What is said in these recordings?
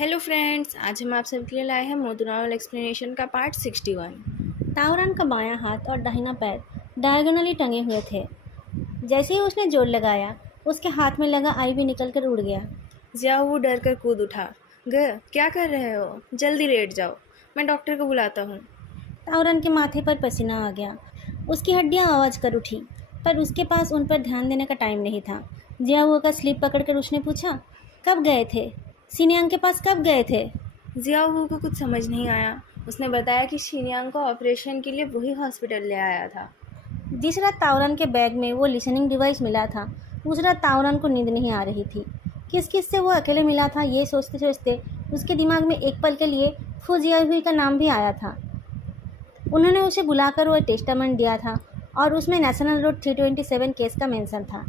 Hello friends, आज हम आप सबके लिए लाए हैं मोटू नॉवल एक्सप्लेनेशन का पार्ट 61। तावरन का बायां हाथ और दाहिना पैर डायगोनली टंगे हुए थे। जैसे ही उसने जोर लगाया, उसके हाथ में लगा आईवी निकलकर उड़ गया। जियाओ डर कर कूद उठा। क्या कर रहे हो? जल्दी लेट जाओ, मैं डॉक्टर को बुलाता हूँ। तावरन के माथे पर पसीना आ गया। उसकी हड्डियां आवाज कर उठी, पर उसके पास उन पर ध्यान देने का टाइम नहीं था। जियाओ का स्लीप पकड़कर उसने पूछा, कब गए थे? सीनियांग के पास कब गए थे? जियाओ को कुछ समझ नहीं आया। उसने बताया कि शीनियांग को ऑपरेशन के लिए वही हॉस्पिटल ले आया था। जिस रात तावरन के बैग में वो लिसनिंग डिवाइस मिला था, उस रात तावरन को नींद नहीं आ रही थी। किस किस से वो अकेले मिला था, ये सोचते सोचते उसके दिमाग में एक पल के लिए फू जियाहुई का नाम भी आया था। उन्होंने उसे बुलाकर वो टेस्टामेंट दिया था और उसमें नेशनल रोड 327 केस का मेंशन था।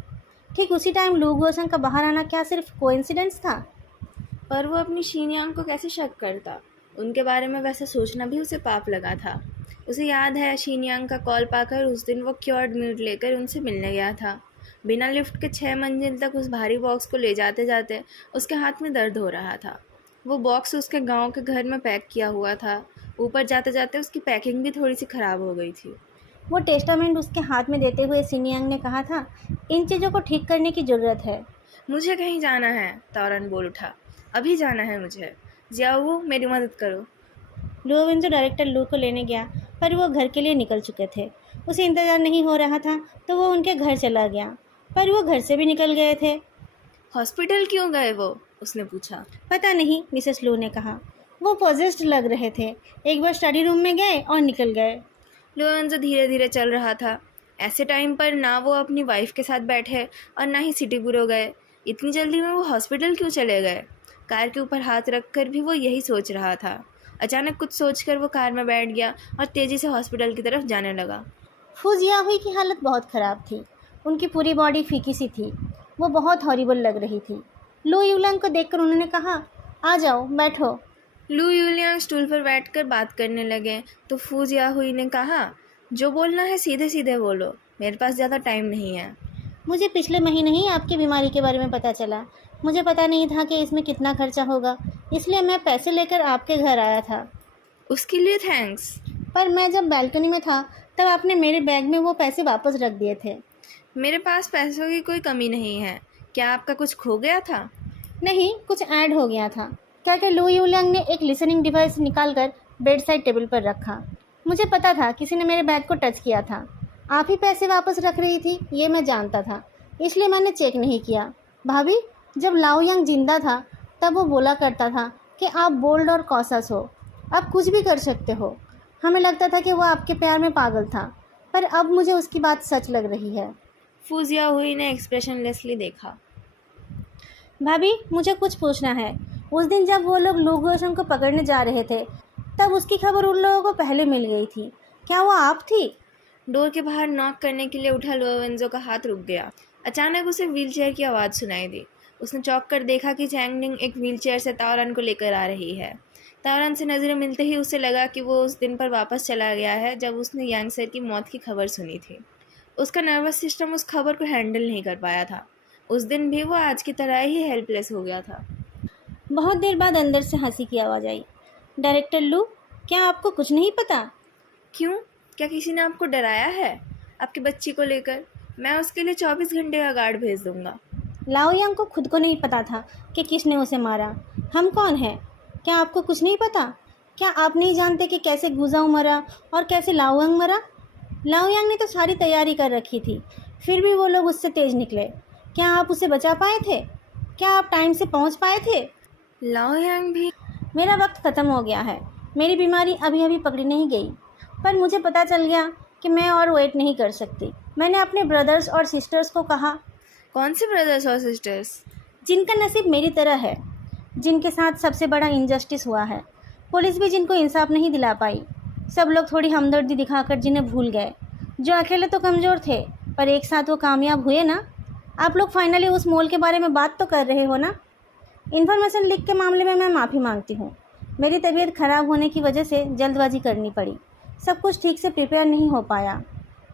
ठीक उसी टाइम लू गुओसन का बाहर आना क्या सिर्फ कोइंसिडेंस था? पर वो अपनी शीनियांग को कैसे शक करता? उनके बारे में वैसे सोचना भी उसे पाप लगा था। उसे याद है, शीनियांग का कॉल पाकर उस दिन वो क्योर्ड मीट लेकर उनसे मिलने गया था। बिना लिफ्ट के 6 मंजिल तक उस भारी बॉक्स को ले जाते जाते उसके हाथ में दर्द हो रहा था। वो बॉक्स उसके गांव के घर में पैक किया हुआ था। ऊपर जाते जाते उसकी पैकिंग भी थोड़ी सी ख़राब हो गई थी। वो टेस्टामेंट उसके हाथ में देते हुए सीनियांग ने कहा था, इन चीज़ों को ठीक करने की ज़रूरत है। मुझे कहीं जाना है, तारन बोल उठा। अभी जाना है मुझे। जियाओ, मेरी मदद करो। लुओवेंजो डायरेक्टर लू को लेने गया, पर वो घर के लिए निकल चुके थे। उसे इंतज़ार नहीं हो रहा था, तो वो उनके घर चला गया, पर वो घर से भी निकल गए थे। हॉस्पिटल क्यों गए वो? उसने पूछा। पता नहीं, मिसेस लू ने कहा। वो पॉजेस्ड लग रहे थे। एक बार स्टडी रूम में गए और निकल गए। लोरेंजो धीरे धीरे चल रहा था। ऐसे टाइम पर ना वो अपनी वाइफ के साथ बैठे और ना ही सिटी बुरो गए। इतनी जल्दी में वो हॉस्पिटल क्यों चले गए? कार के ऊपर हाथ रखकर भी वो यही सोच रहा था। अचानक कुछ सोचकर वो कार में बैठ गया और तेज़ी से हॉस्पिटल की तरफ जाने लगा। फू जियाहुई की हालत बहुत ख़राब थी। उनकी पूरी बॉडी फीकी सी थी। वो बहुत हॉरिबल लग रही थी। लू यूलंग को देखकर उन्होंने कहा, आ जाओ, बैठो। लू यूलियांग स्टूल पर बैठकर बात करने लगे तो फू जियाहुई ने कहा, जो बोलना है सीधे सीधे बोलो, मेरे पास ज़्यादा टाइम नहीं है। मुझे पिछले महीने ही आपकी बीमारी के बारे में पता चला। मुझे पता नहीं था कि इसमें कितना खर्चा होगा, इसलिए मैं पैसे लेकर आपके घर आया था। उसके लिए थैंक्स। पर मैं जब बालकनी में था, तब आपने मेरे बैग में वो पैसे वापस रख दिए थे। मेरे पास पैसों की कोई कमी नहीं है। क्या आपका कुछ खो गया था? नहीं, कुछ ऐड हो गया था। क्या लू यूलियांग ने एक लिसनिंग डिवाइस निकालकर बेड साइड टेबल पर रखा। मुझे पता था किसी ने मेरे बैग को टच किया था। आप ही पैसे वापस रख रही थी, ये मैं जानता था, इसलिए मैंने चेक नहीं किया। भाभी, जब लाओ यांग जिंदा था, तब वो बोला करता था कि आप बोल्ड और कॉशस हो, आप कुछ भी कर सकते हो। हमें लगता था कि वो आपके प्यार में पागल था, पर अब मुझे उसकी बात सच लग रही है। फू जियाहुई ने एक्सप्रेशनलेसली देखा। भाभी, मुझे कुछ पूछना है। उस दिन जब वो लोग लू गुओसन को पकड़ने जा रहे थे, तब उसकी खबर उन लोगों को पहले मिल गई थी। क्या वो आप थी? डोर के बाहर नॉक करने के लिए उठा लोवेंजो का हाथ रुक गया। अचानक उसे व्हीलचेयर की आवाज़ सुनाई दी। उसने चौंक कर देखा कि चैंगनिंग एक व्हीलचेयर से तावरन को लेकर आ रही है। तावरन से नज़रें मिलते ही उसे लगा कि वो उस दिन पर वापस चला गया है जब उसने यांगसर की मौत की खबर सुनी थी। उसका नर्वस सिस्टम उस खबर को हैंडल नहीं कर पाया था। उस दिन भी वो आज की तरह ही हेल्पलेस हो गया था। बहुत देर बाद अंदर से हंसी की आवाज़ आई। डायरेक्टर लू, क्या आपको कुछ नहीं पता? क्यों? क्या किसी ने आपको डराया है? आपकी बच्ची को लेकर? मैं उसके लिए 24 घंटे का गार्ड भेज दूंगा। लाओ यांग को खुद को नहीं पता था कि किसने उसे मारा। हम कौन हैं? क्या आपको कुछ नहीं पता? क्या आप नहीं जानते कि कैसे गुजाऊ मरा और कैसे लाओ यांग मरा? लाओ यांग ने तो सारी तैयारी कर रखी थी, फिर भी वो लोग उससे तेज निकले। क्या आप उसे बचा पाए थे? क्या आप टाइम से पहुंच पाए थे? लाओ यांग भी? मेरा वक्त ख़त्म हो गया है। मेरी बीमारी अभी अभी पकड़ी नहीं गई, पर मुझे पता चल गया कि मैं और वेट नहीं कर सकती। मैंने अपने ब्रदर्स और सिस्टर्स को कहा। कौन से ब्रदर्स और सिस्टर्स? जिनका नसीब मेरी तरह है, जिनके साथ सबसे बड़ा इनजस्टिस हुआ है। पुलिस भी जिनको इंसाफ नहीं दिला पाई। सब लोग थोड़ी हमदर्दी दिखाकर जिन्हें भूल गए। जो अकेले तो कमज़ोर थे, पर एक साथ वो कामयाब हुए ना। आप लोग फाइनली उस मोल के बारे में बात तो कर रहे हो ना। इन्फॉर्मेशन लीक के मामले में मैं माफ़ी मांगती हूँ। मेरी तबीयत ख़राब होने की वजह से जल्दबाजी करनी पड़ी। सब कुछ ठीक से प्रिपेयर नहीं हो पाया।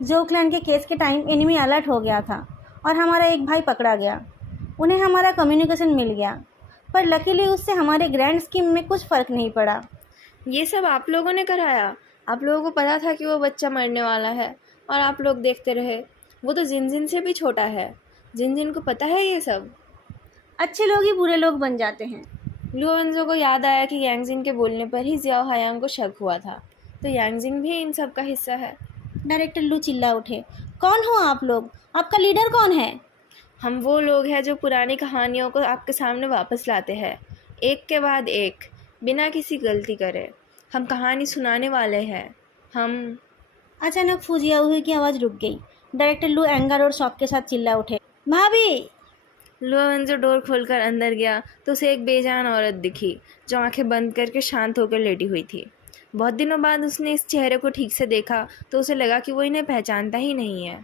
जो क्लैन के केस के टाइम एनिमी अलर्ट हो गया था और हमारा एक भाई पकड़ा गया। उन्हें हमारा कम्युनिकेशन मिल गया। पर लकीली उससे हमारे ग्रैंड स्कीम में कुछ फ़र्क नहीं पड़ा। ये सब आप लोगों ने कराया? आप लोगों को पता था कि वो बच्चा मरने वाला है और आप लोग देखते रहे? वो तो जिनजिन से भी छोटा है। जिनजिन को पता है ये सब? अच्छे लोग ही बुरे लोग बन जाते हैं। लुओवेंजो को याद आया कि यांगजिन के बोलने पर ही जियाओ हायांग को शक हुआ था, तो यांगजिन भी इन सब का हिस्सा है। डायरेक्टर लू चिल्ला उठे, कौन हो आप लोग? आपका लीडर कौन है? हम वो लोग हैं जो पुरानी कहानियों को आपके सामने वापस लाते हैं, एक के बाद एक, बिना किसी गलती करे। हम कहानी सुनाने वाले हैं। हम अचानक फुजियाओ की आवाज़ रुक गई। डायरेक्टर लू एंगर और शॉक के साथ चिल्ला उठे, भाभी! लुओवेंजो डोर खोलकर अंदर गया तो उसे एक बेजान औरत दिखी जो आंखें बंद करके शांत होकर लेटी हुई थी। बहुत दिनों बाद उसने इस चेहरे को ठीक से देखा तो उसे लगा कि वो इन्हें पहचानता ही नहीं है।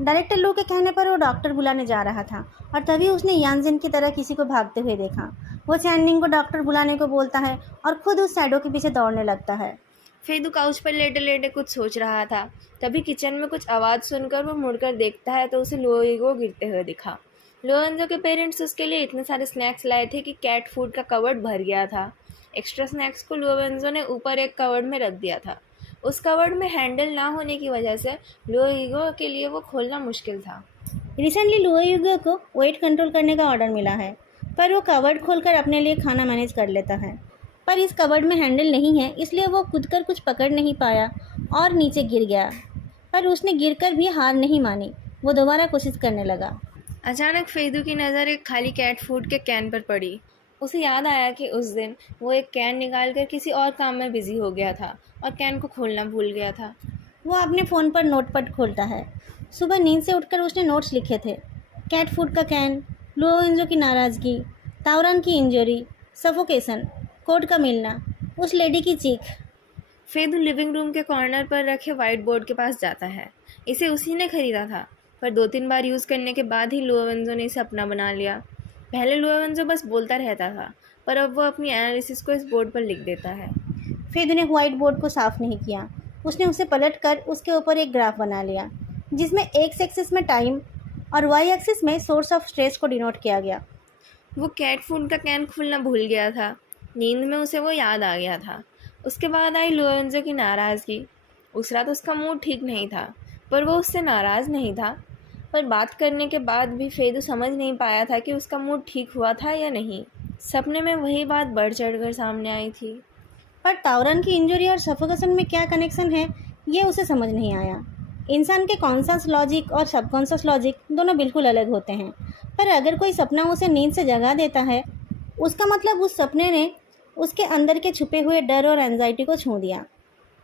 डायरेक्टर लू के कहने पर वो डॉक्टर बुलाने जा रहा था और तभी उसने यांजिन की तरह किसी को भागते हुए देखा। वो चैनिंग को डॉक्टर बुलाने को बोलता है और खुद उस शैडो के पीछे दौड़ने लगता है। फेदू काउच पर लेटे लेटे कुछ सोच रहा था, तभी किचन में कुछ आवाज़ सुनकर वो मुड़कर देखता है तो उसे लुओइगो गिरते हुए दिखा। लुओवेंजो के पेरेंट्स उसके लिए इतने सारे स्नैक्स लाए थे कि कैट फूड का कवर्ड भर गया था। एक्स्ट्रा स्नैक्स को लुओवेंजो ने ऊपर एक कवर्ड में रख दिया था। उस कवर्ड में हैंडल ना होने की वजह से लुओइगो के लिए वो खोलना मुश्किल था। रिसेंटली लुओइगो को वेट कंट्रोल करने का ऑर्डर मिला है, पर वो कवर्ड खोलकर अपने लिए खाना मैनेज कर लेता है। पर इस कवर्ड में हैंडल नहीं है, इसलिए वो कूदकर कुछ पकड़ नहीं पाया और नीचे गिर गया। पर उसने गिरकर भी हार नहीं मानी, वो दोबारा कोशिश करने लगा। अचानक फेदू की नज़र एक खाली कैट फूड के कैन पर पड़ी। उसे याद आया कि उस दिन वो एक कैन निकालकर किसी और काम में बिजी हो गया था और कैन को खोलना भूल गया था। वो अपने फ़ोन पर नोटपैड खोलता है। सुबह नींद से उठकर उसने नोट्स लिखे थे। कैट फूड का कैन, लुओवेंजो की नाराज़गी, तावरान की इंजरी, सफोकेशन, कोड का मिलना, उस लेडी की चीख। फेदू लिविंग रूम के कॉर्नर पर रखे वाइट बोर्ड के पास जाता है। इसे उसी ने खरीदा था, पर 2-3 बार यूज़ करने के बाद ही लुओवेंजो ने इसे अपना बना लिया। पहले लुओवेंजो बस बोलता रहता था, पर अब वो अपनी एनालिसिस को इस बोर्ड पर लिख देता है। फेदू ने व्हाइट बोर्ड को साफ नहीं किया। उसने उसे पलटकर उसके ऊपर एक ग्राफ बना लिया, जिसमें एक्स एक्सिस में टाइम और वाई एक्सिस में सोर्स ऑफ स्ट्रेस को डिनोट किया गया। वो कैट फूड का कैन खोलना भूल गया था। नींद में उसे वो याद आ गया था। उसके बाद आई लुओवेंजो की नाराज़गी। उस रात उसका मूड ठीक नहीं था, पर वो उससे नाराज़ नहीं था। पर बात करने के बाद भी फेदू समझ नहीं पाया था कि उसका मूड ठीक हुआ था या नहीं। सपने में वही बात बढ़ चढ़कर सामने आई थी। पर तावरान की इंजरी और सफोकेशन में क्या कनेक्शन है, ये उसे समझ नहीं आया। इंसान के कॉन्शियस लॉजिक और सबकॉन्शियस लॉजिक दोनों बिल्कुल अलग होते हैं। पर अगर कोई सपना उसे नींद से जगा देता है, उसका मतलब उस सपने ने उसके अंदर के छुपे हुए डर और एंजाइटी को छू दिया।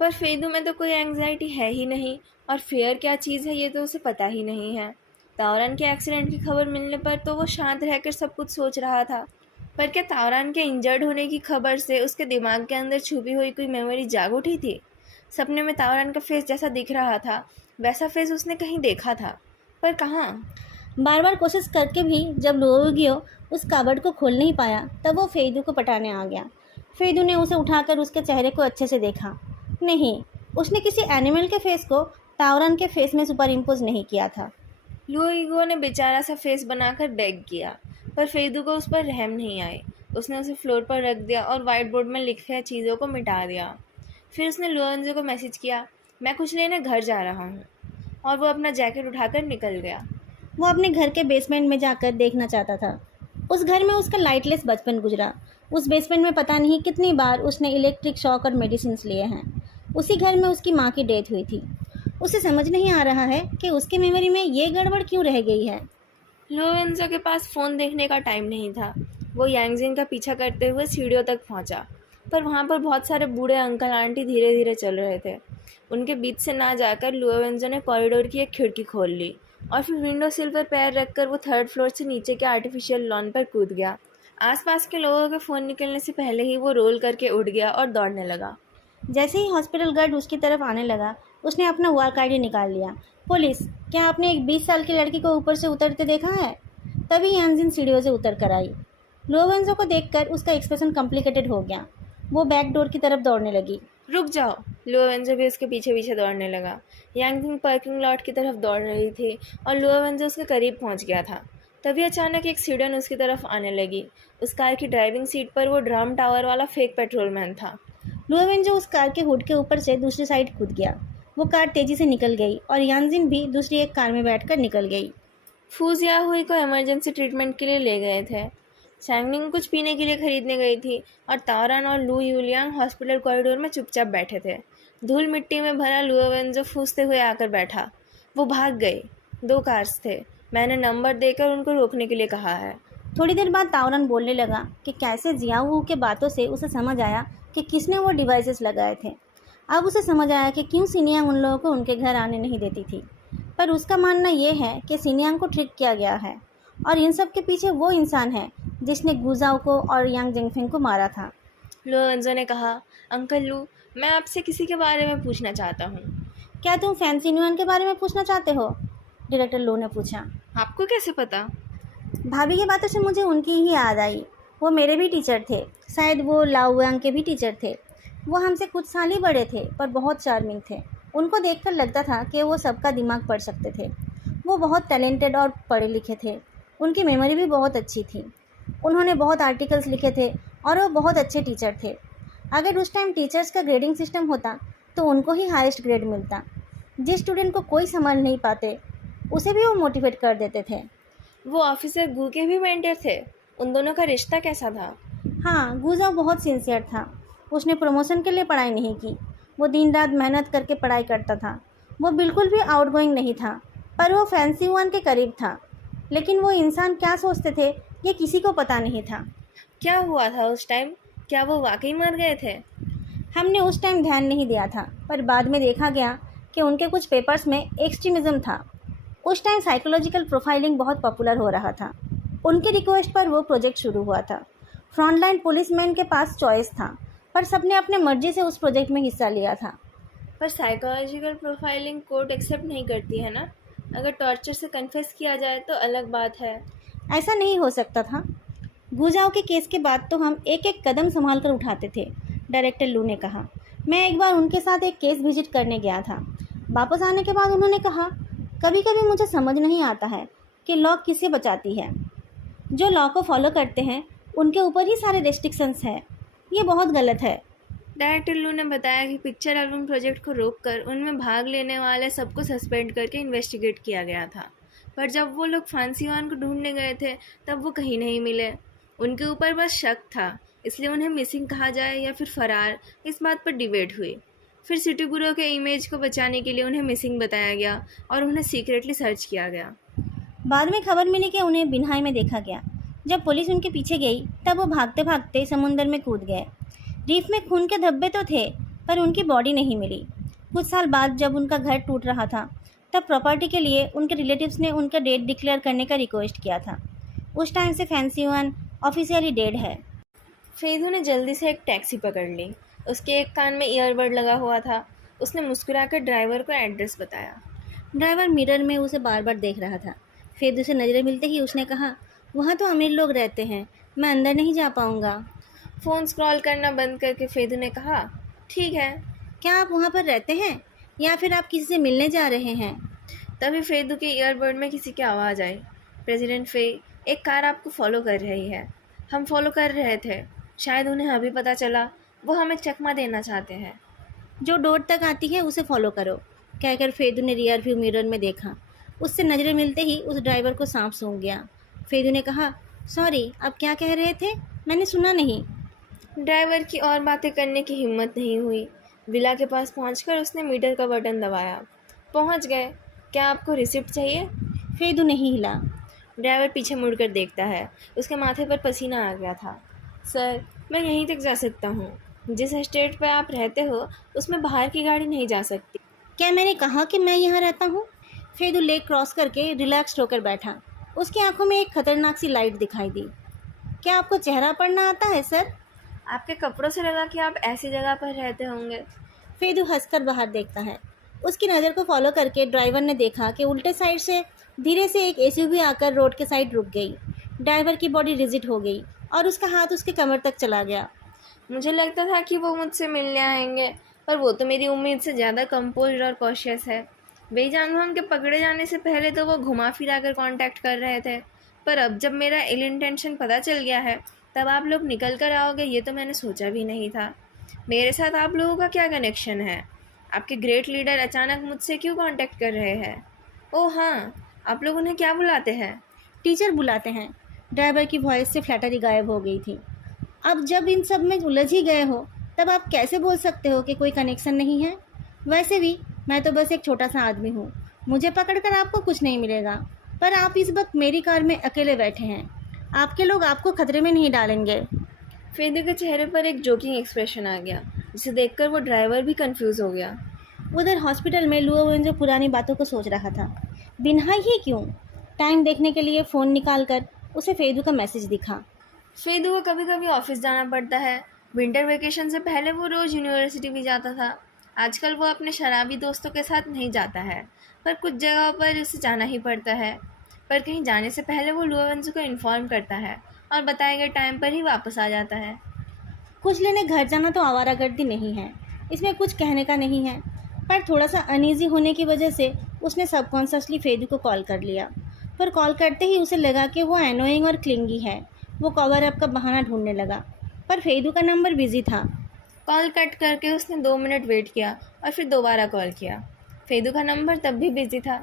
पर फेदू में तो कोई एंग्जाइटी है ही नहीं, और फियर क्या चीज़ है ये तो उसे पता ही नहीं है। तावरान के एक्सीडेंट की खबर मिलने पर तो वो शांत रहकर सब कुछ सोच रहा था, पर क्या तावरान के इंजर्ड होने की खबर से उसके दिमाग के अंदर छुपी हुई कोई मेमोरी जाग उठी थी? सपने में तावरान का फेस जैसा दिख रहा था, वैसा फेस उसने कहीं देखा था, पर कहाँ? बार बार कोशिश करके भी जब लोगियो उस कबर्ड को खोल नहीं पाया, तब वो फेदू को पटाने आ गया। फेदू ने उसे उठाकर उसके चेहरे को अच्छे से देखा। नहीं, उसने किसी एनिमल के फेस को तावरान के फेस में सुपर इम्पोज नहीं किया था। लुओइगो ने बेचारा सा फेस बनाकर बेग किया, पर फेदू को उस पर रहम नहीं आए। उसने उसे फ्लोर पर रख दिया और वाइट बोर्ड में लिखे चीज़ों को मिटा दिया। फिर उसने लुओवेंजो को मैसेज किया, मैं कुछ लेने घर जा रहा हूँ, और वो अपना जैकेट उठाकर निकल गया। वो अपने घर के बेसमेंट में जाकर देखना चाहता था। उस घर में उसका लाइटलेस बचपन गुजरा। उस बेसमेंट में पता नहीं कितनी बार उसने इलेक्ट्रिक शॉक और मेडिसिन लिए हैं। उसी घर में उसकी माँ की डेथ हुई थी। उसे समझ नहीं आ रहा है कि उसकी मेमोरी में ये गड़बड़ क्यों रह गई है। लुओवेंजो के पास फ़ोन देखने का टाइम नहीं था। वो यांगजिन का पीछा करते हुए सीढ़ियों तक पहुंचा, पर वहां पर बहुत सारे बूढ़े अंकल आंटी धीरे धीरे चल रहे थे। उनके बीच से ना जाकर लुओवेंजो ने कॉरिडोर की एक खिड़की खोल ली और फिर विंडो सिल पर पैर रखकर वो 3rd फ्लोर से नीचे के आर्टिफिशियल लॉन पर कूद गया। आसपास के लोगों के फ़ोन निकलने से पहले ही वो रोल करके उठ गया और दौड़ने लगा। जैसे ही हॉस्पिटल गार्ड उसकी तरफ आने लगा, उसने अपना वर्क आईडी निकाल लिया। पुलिस, क्या आपने एक 20 साल की लड़की को ऊपर से उतरते देखा है? तभी यांजिन सीढ़ियों से उतर कर आई। लुओवेंजो को देखकर उसका एक्सप्रेशन कॉम्प्लिकेटेड हो गया। वो बैक डोर की तरफ दौड़ने लगी। रुक जाओ! लुओवेंजो भी उसके पीछे पीछे दौड़ने लगा। यांगजिन पार्किंग लॉट की तरफ दौड़ रही थी और लुओवेंजो उसके करीब पहुंच गया था। तभी अचानक एक सिडन उसकी तरफ आने लगी। उस कार की ड्राइविंग सीट पर वो ड्रम टावर वाला फेक पेट्रोलमैन था। लुएवेंजो उस कार के हुड के ऊपर से दूसरी साइड कूद गया। वो कार तेजी से निकल गई और यांजिन भी दूसरी एक कार में बैठकर निकल गई। फूजिया हुई को इमरजेंसी ट्रीटमेंट के लिए ले गए थे। सैंगनिंग कुछ पीने के लिए खरीदने गई थी और तावरान और लू यूलियांग हॉस्पिटल कॉरिडोर में चुपचाप बैठे थे। धूल मिट्टी में भरा लुएवेंजो फूसते हुए आकर बैठा। वो भाग गई। 2 कार्स थे। मैंने नंबर देकर उनको रोकने के लिए कहा है। थोड़ी देर बाद तावरन बोलने लगा कि कैसे जियाऊ के बातों से उसे समझ आया कि किसने वो डिवाइसेस लगाए थे। अब उसे समझ आया कि क्यों सिनियांग उन लोगों को उनके घर आने नहीं देती थी। पर उसका मानना ये है कि सिनियांग को ट्रिक किया गया है और इन सब के पीछे वो इंसान है जिसने गुजाओ को और यांग जेंगफेंग को मारा था। लुएवेंजो ने कहा, अंकल लू, मैं आपसे किसी के बारे में पूछना चाहता हूँ। क्या तुम फैंसी न्यून के बारे में पूछना चाहते हो? डायरेक्टर लो ने पूछा। आपको कैसे पता? भाभी की बातों से मुझे उनकी ही याद आई। वो मेरे भी टीचर थे। शायद वो लाओयांग के भी टीचर थे। वो हमसे कुछ साल ही बड़े थे पर बहुत चार्मिंग थे। उनको देखकर लगता था कि वो सबका दिमाग पढ़ सकते थे। वो बहुत टैलेंटेड और पढ़े लिखे थे। उनकी मेमोरी भी बहुत अच्छी थी। उन्होंने बहुत आर्टिकल्स लिखे थे और वो बहुत अच्छे टीचर थे। अगर उस टाइम टीचर्स का ग्रेडिंग सिस्टम होता तो उनको ही हाईएस्ट ग्रेड मिलता। जिस स्टूडेंट को कोई समझ नहीं पाते उसे भी वो मोटिवेट कर देते थे। वो ऑफिसर गू के भी मेंटर थे। उन दोनों का रिश्ता कैसा था? हाँ, गुजाओ बहुत सिंसियर था। उसने प्रमोशन के लिए पढ़ाई नहीं की। वो दिन रात मेहनत करके पढ़ाई करता था। वो बिल्कुल भी आउटगोइंग नहीं था पर वो फैंसी वन के करीब था। लेकिन वो इंसान क्या सोचते थे ये किसी को पता नहीं था। क्या हुआ था उस टाइम? क्या वो वाकई मर गए थे? हमने उस टाइम ध्यान नहीं दिया था पर बाद में देखा गया कि उनके कुछ पेपर्स में एक्सट्रीमिज़म था। उस टाइम साइकोलॉजिकल प्रोफाइलिंग बहुत पॉपुलर हो रहा था। उनके रिक्वेस्ट पर वो प्रोजेक्ट शुरू हुआ था। फ्रंटलाइन पुलिसमैन के पास चॉइस था पर सबने अपने मर्जी से उस प्रोजेक्ट में हिस्सा लिया था। पर साइकोलॉजिकल प्रोफाइलिंग कोर्ट एक्सेप्ट नहीं करती है ना? अगर टॉर्चर से कन्फेस किया जाए तो अलग बात है। ऐसा नहीं हो सकता था। गुजाओ के केस के बाद तो हम एक एक कदम संभाल कर उठाते थे, डायरेक्टर लू ने कहा। मैं एक बार उनके साथ एक केस विजिट करने गया था। वापस आने के बाद उन्होंने कहा, कभी कभी मुझे समझ नहीं आता है कि लॉ किसे बचाती है। जो लॉ को फॉलो करते हैं उनके ऊपर ही सारे रेस्ट्रिक्शंस हैं। ये बहुत गलत है। डायरेक्टर लू ने बताया कि पिक्चर एल्बम प्रोजेक्ट को रोककर उनमें भाग लेने वाले सबको सस्पेंड करके इन्वेस्टिगेट किया गया था। पर जब वो लोग फांसीवान को ढूंढने गए थे तब वो कहीं नहीं मिले। उनके ऊपर बस शक था, इसलिए उन्हें मिसिंग कहा जाए या फिर फरार, इस बात पर डिबेट हुई। फिर सिटी ब्यूरो के इमेज को बचाने के लिए उन्हें मिसिंग बताया गया और उन्हें सीक्रेटली सर्च किया गया। बाद में खबर मिली कि उन्हें बिन्हाई में देखा गया। जब पुलिस उनके पीछे गई तब वो भागते भागते समुंदर में कूद गए। रीफ में खून के धब्बे तो थे पर उनकी बॉडी नहीं मिली। कुछ साल बाद जब उनका घर टूट रहा था तब प्रॉपर्टी के लिए उनके रिलेटिव्स ने उनका डेट डिक्लेयर करने का रिक्वेस्ट किया था। उस टाइम से फैंसी वन ऑफिशियली डेड है। फेदू ने जल्दी से एक टैक्सी पकड़ ली। उसके एक कान में ईयरबड लगा हुआ था। उसने मुस्कुराकर ड्राइवर को एड्रेस बताया। ड्राइवर मिरर में उसे बार बार देख रहा था। फेदू से नज़रें मिलते ही उसने कहा, वहाँ तो अमीर लोग रहते हैं, मैं अंदर नहीं जा पाऊँगा। फ़ोन स्क्रॉल करना बंद करके फेदू ने कहा, ठीक है। क्या आप वहाँ पर रहते हैं या फिर आप किसी से मिलने जा रहे हैं? तभी फेदू के ईयरबड में किसी की आवाज़ आई। प्रेसिडेंट फे, एक कार आपको फॉलो कर रही है। हम फॉलो कर रहे थे। शायद उन्हें अभी पता चला। वो हमें चकमा देना चाहते हैं। जो डोर तक आती है उसे फॉलो करो, कहकर फेदू ने रियर व्यू मिरर में देखा। उससे नज़रें मिलते ही उस ड्राइवर को सांप सूंघ गया। फेदू ने कहा, सॉरी, आप क्या कह रहे थे? मैंने सुना नहीं। ड्राइवर की और बातें करने की हिम्मत नहीं हुई। विला के पास पहुंचकर उसने मीटर का बटन दबाया। पहुंच गए। क्या आपको रिसिप्ट चाहिए? फेदू नहीं हिला। ड्राइवर पीछे मुड़कर देखता है। उसके माथे पर पसीना आ गया था। सर, मैं यहीं तक जा सकता हूँ। जिस एस्टेट पर आप रहते हो उसमें बाहर की गाड़ी नहीं जा सकती। क्या मैंने कहा कि मैं यहाँ रहता हूँ? फेदू लेक क्रॉस करके रिलैक्स्ड होकर बैठा। उसकी आंखों में एक खतरनाक सी लाइट दिखाई दी। क्या आपको चेहरा पढ़ना आता है सर? आपके कपड़ों से लगा कि आप ऐसी जगह पर रहते होंगे। फेदू हंसकर बाहर देखता है। उसकी नज़र को फॉलो करके ड्राइवर ने देखा कि उल्टे साइड से धीरे से एक एसयूवी आकर रोड के साइड रुक गई। ड्राइवर की बॉडी रिजिड हो गई और उसका हाथ उसके कमर तक चला गया। मुझे लगता था कि वो मुझसे मिलने आएंगे, पर वो तो मेरी उम्मीद से ज़्यादा कंपोज्ड और कॉशियस है। बेजान हम के पकड़े जाने से पहले तो वो घुमा फिरा कर कॉन्टैक्ट कर रहे थे। पर अब जब मेरा इल इंटेंशन पता चल गया है तब आप लोग निकल कर आओगे ये तो मैंने सोचा भी नहीं था। मेरे साथ आप लोगों का क्या कनेक्शन है? आपके ग्रेट लीडर अचानक मुझसे क्यों कांटेक्ट कर रहे हैं? ओह हाँ, आप लोग उन्हें क्या बुलाते हैं? टीचर बुलाते हैं। ड्राइवर की वॉइस से फ्लैटरी गायब हो गई थी। अब जब इन सब में उलझ ही गए हो तब आप कैसे बोल सकते हो कि कोई कनेक्शन नहीं है? वैसे भी मैं तो बस एक छोटा सा आदमी हूँ, मुझे पकड़कर आपको कुछ नहीं मिलेगा। पर आप इस वक्त मेरी कार में अकेले बैठे हैं, आपके लोग आपको खतरे में नहीं डालेंगे। फेदू के चेहरे पर एक जोकिंग एक्सप्रेशन आ गया जिसे देखकर वो ड्राइवर भी कंफ्यूज हो गया। उधर हॉस्पिटल में लुओ वेंजो पुरानी बातों को सोच रहा था। बिना ही क्यों, टाइम देखने के लिए फ़ोन निकाल कर उसे फेदू का मैसेज दिखा। फेदू को कभी कभी ऑफिस जाना पड़ता है। विंटर वेकेशन से पहले वो रोज़ यूनिवर्सिटी भी जाता था। आजकल वो अपने शराबी दोस्तों के साथ नहीं जाता है, पर कुछ जगहों पर उसे जाना ही पड़ता है। पर कहीं जाने से पहले वो लुओवेंजो को इन्फॉर्म करता है और बताए गए टाइम पर ही वापस आ जाता है। कुछ लेने घर जाना तो आवारागर्दी नहीं है, इसमें कुछ कहने का नहीं है। पर थोड़ा सा अनईजी होने की वजह से उसने सबकॉन्शियसली फेदू को कॉल कर लिया। पर कॉल करते ही उसे लगा कि वो एनोइंग और क्लिंगी है। वो कवर अप का बहाना ढूंढने लगा, पर फेदू का नंबर बिजी था। कॉल कट करके उसने 2 मिनट वेट किया और फिर दोबारा कॉल किया। फेदू का नंबर तब भी बिजी था।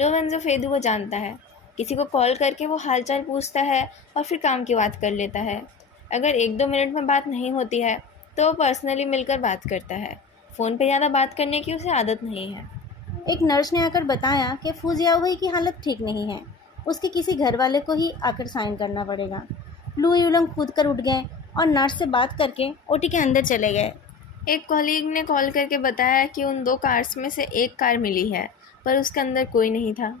लुओवेंजो फेदू को जानता है। किसी को कॉल करके वो हालचाल पूछता है और फिर काम की बात कर लेता है। अगर 1-2 मिनट में बात नहीं होती है तो वो पर्सनली मिलकर बात करता है। फ़ोन पे ज़्यादा बात करने की उसे आदत नहीं है। एक नर्स ने आकर बताया कि फूजियाओ भाई की हालत ठीक नहीं है, उसके किसी घर वाले को ही आकर साइन करना पड़ेगा। लू यूलम कूद कर उठ गए और नर्स से बात करके ओटी के अंदर चले गए। एक कॉलीग ने कॉल करके बताया कि उन 2 कार्स में से एक कार मिली है, पर उसके अंदर कोई नहीं था।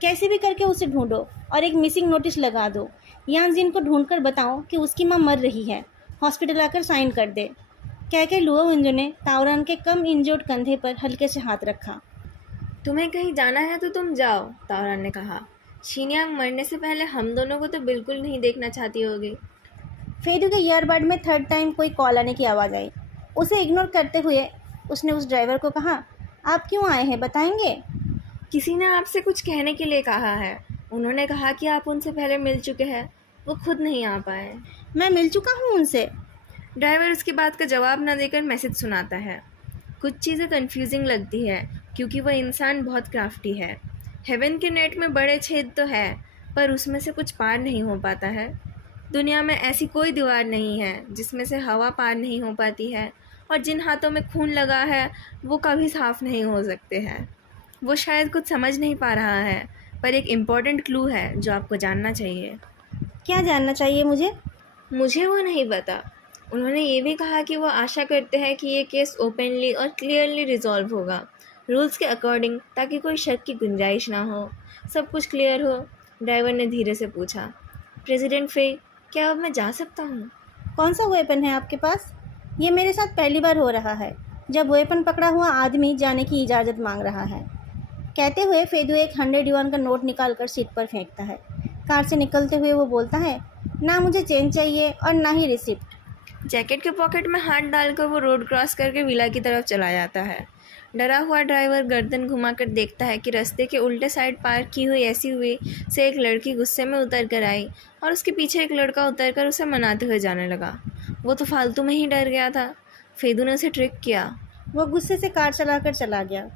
कैसे भी करके उसे ढूंढो और एक मिसिंग नोटिस लगा दो। यान जिन को ढूंढ कर बताओ कि उसकी माँ मर रही है, हॉस्पिटल आकर साइन कर दे। कह के लुओ विंजो ने ताओरान के कम इंजर्ड कंधे पर हल्के से हाथ रखा। तुम्हें कहीं जाना है तो तुम जाओ, ताओरान ने कहा। शिनयांग मरने से पहले हम दोनों को तो बिल्कुल नहीं देखना चाहती होगी। फेदू के ईयरबड में थर्ड टाइम कोई कॉल आने की आवाज़ आई। उसे इग्नोर करते हुए उसने उस ड्राइवर को कहा, आप क्यों आए हैं बताएंगे? किसी ने आपसे कुछ कहने के लिए कहा है। उन्होंने कहा कि आप उनसे पहले मिल चुके हैं, वो खुद नहीं आ पाए। मैं मिल चुका हूँ उनसे। ड्राइवर उसकी बात का जवाब न देकर मैसेज सुनाता है। कुछ चीज़ें कंफ्यूजिंग लगती है क्योंकि वह इंसान बहुत क्राफ्टी है। हेवन के नेट में बड़े छेद तो है, पर उसमें से कुछ पार नहीं हो पाता है। दुनिया में ऐसी कोई दीवार नहीं है जिसमें से हवा पार नहीं हो पाती है, और जिन हाथों में खून लगा है वो कभी साफ नहीं हो सकते हैं। वो शायद कुछ समझ नहीं पा रहा है, पर एक इम्पॉर्टेंट क्लू है जो आपको जानना चाहिए। क्या जानना चाहिए मुझे? मुझे वो नहीं पता। उन्होंने ये भी कहा कि वो आशा करते हैं कि ये केस ओपनली और क्लियरली रिजॉल्व होगा, रूल्स के अकॉर्डिंग, ताकि कोई शक की गुंजाइश ना हो, सब कुछ क्लियर हो। ड्राइवर ने धीरे से पूछा, प्रेसिडेंट फे, क्या अब मैं जा सकता हूँ? कौन सा वेपन है आपके पास? ये मेरे साथ पहली बार हो रहा है जब वेपन पकड़ा हुआ आदमी जाने की इजाज़त मांग रहा है। कहते हुए फेदू एक 100 युआन का नोट निकाल कर सीट पर फेंकता है। कार से निकलते हुए वो बोलता है, ना मुझे चेंज चाहिए और ना ही रिसिप्ट। जैकेट के पॉकेट में हाथ डालकर वो रोड क्रॉस करके विला की तरफ चला जाता है। डरा हुआ ड्राइवर गर्दन घुमाकर देखता है कि रास्ते के उल्टे साइड पार्क की हुई एसयूवी से एक लड़की गुस्से में उतर कर आई और उसके पीछे एक लड़का उतरकर उसे मनाते हुए जाने लगा। वो तो फालतू में ही डर गया था। फेदू ने उसे ट्रिक किया। वो गुस्से से कार चलाकर चला गया।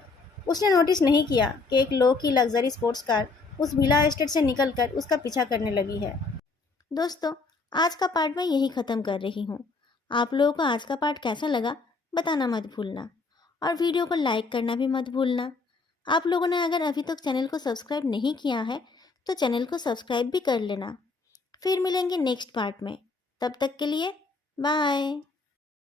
उसने नोटिस नहीं किया कि एक लो की लग्जरी स्पोर्ट्स कार उस विला एस्टेट से निकलकर उसका पीछा करने लगी है। दोस्तों, आज का पार्ट मैं यही ख़त्म कर रही हूँ। आप लोगों को आज का पार्ट कैसा लगा बताना मत भूलना, और वीडियो को लाइक करना भी मत भूलना। आप लोगों ने अगर अभी तक चैनल को सब्सक्राइब नहीं किया है तो चैनल को सब्सक्राइब भी कर लेना। फिर मिलेंगे नेक्स्ट पार्ट में, तब तक के लिए बाय।